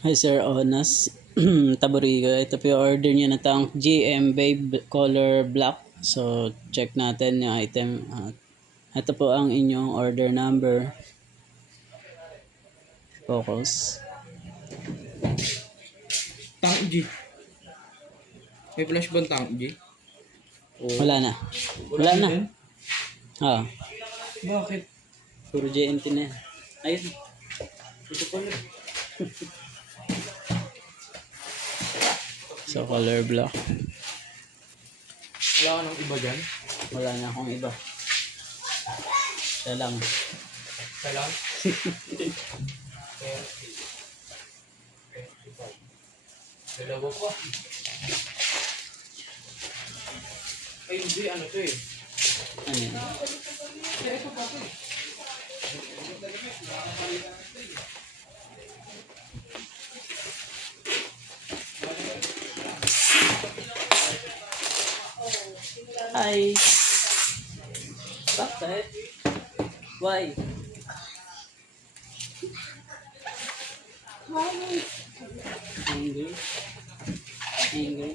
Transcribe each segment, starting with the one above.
Hi Sir Onas, Taboriga. Ito po yung order niyo na tank GM Babe Color Black. So, check natin yung item. Ito po ang inyong order number. Focus. Tank G. May flash ba ang Tank G? Wala na. Wala na. din? Ah, Bakit? puro JNT na yan. Ayun. Ito pala. So, color black. Wala ka ng iba dyan? Wala na akong iba. Siya lang. Isa lang? Dalawa pa. Ay hindi, ano to eh. Ano yan? Hi. Bakit? Why? Angry? Angry?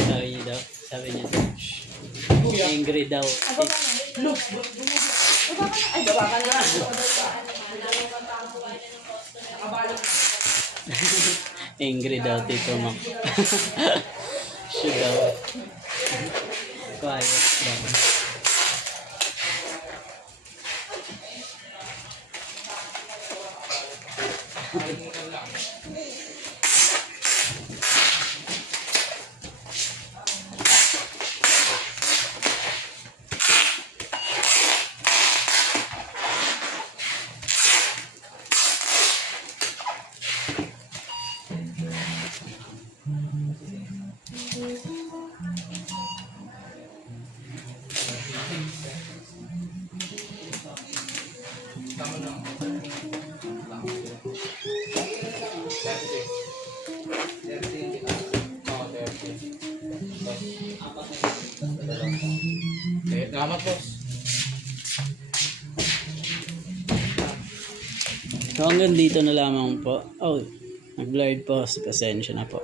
Sabi niya daw. Sabi niya daw. Angry daw. Ay, baba ka na. Angry daw, Tito Mac. Siya daw. Quiet daw. Salamat boss. So hanggang dito na lamang po. Oh, nag-blurred po. Pasensya na po.